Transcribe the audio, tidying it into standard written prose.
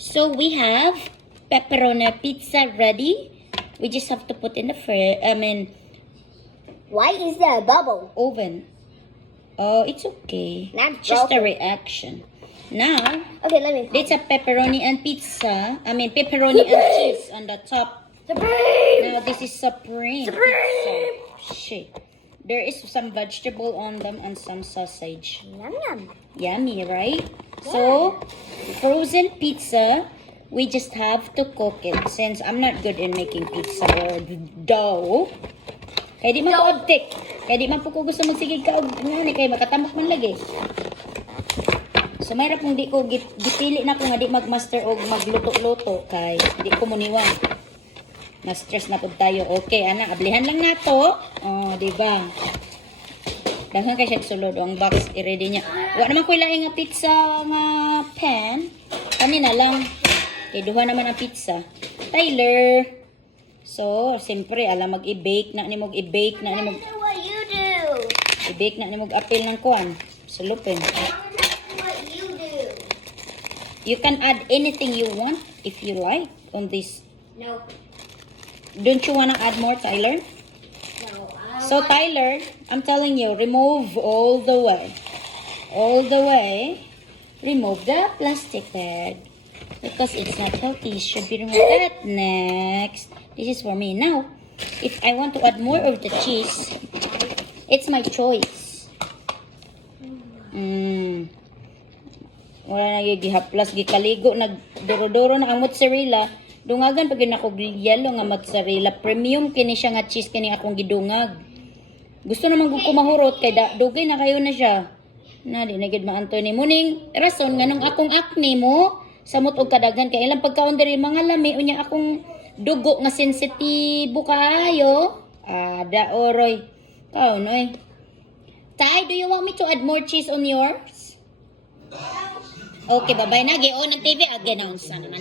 So we have pepperoni pizza ready. We just have to put in the Why is there a bubble? oven. Oh, it's okay. Not Just a broken. reaction. Now, Okay, let me. it's a pepperoni and pizza. Pepperoni and cheese on the top. Supreme! Now, this is supreme pizza. Shit. There is some vegetable on them and some sausage. Yum yum. Yummy, right? So, frozen pizza, we just have to cook it. Since I'm not good in making pizza or dough, kaya di man ko abtik. Kaya di man po ko gusto magsigig ka og ngani kay makatamok man lagi. So, mayroon kung di ko gipili na ko nga di magmaster og magluto-luto kay di ko muniwan. Na-stress na po tayo. Okay, ana, ablihan lang na to. Oh, di ba? Daghan kay siya sulod ang box i-ready niya. Wa naman ko ilaing nga pizza nga pan. Kanina lang. Kay duha naman ang pizza. Tyler. So, siyempre, alam mag-i-bake na ni mog i-bake na ni mog What you do? i-bake na ni mog apil ng kuan. Sulupin. What you do? You can add anything you want if you like on this. No. Don't you wanna add more, Tyler? No. So, Tyler, I'm telling you, remove all the way. All the way. Remove the plastic bag. Because it's not healthy. It should be removed. That next. This is for me. Now, if I want to add more of the cheese, it's my choice. Wala na yung gihaplas, gikaligo, nagduro-duro na ang mozzarella. Dungagan pag yun ako yellow nga mozzarella. Premium kini siya nga cheese kini akong gidungag. Gusto naman ko kumahurot kay dugay na kayo na siya. Na di na gid maanto ni muning rason nganong akong acne mo samot og kadaghan kay ilang pagkaon diri mga lami unya akong dugo nga sensitibo kaayo. Da oroy. Kaon oy. Tay, do you want me to add more cheese on yours? Okay, bye-bye na. Gi-on ang TV. Again, on sana na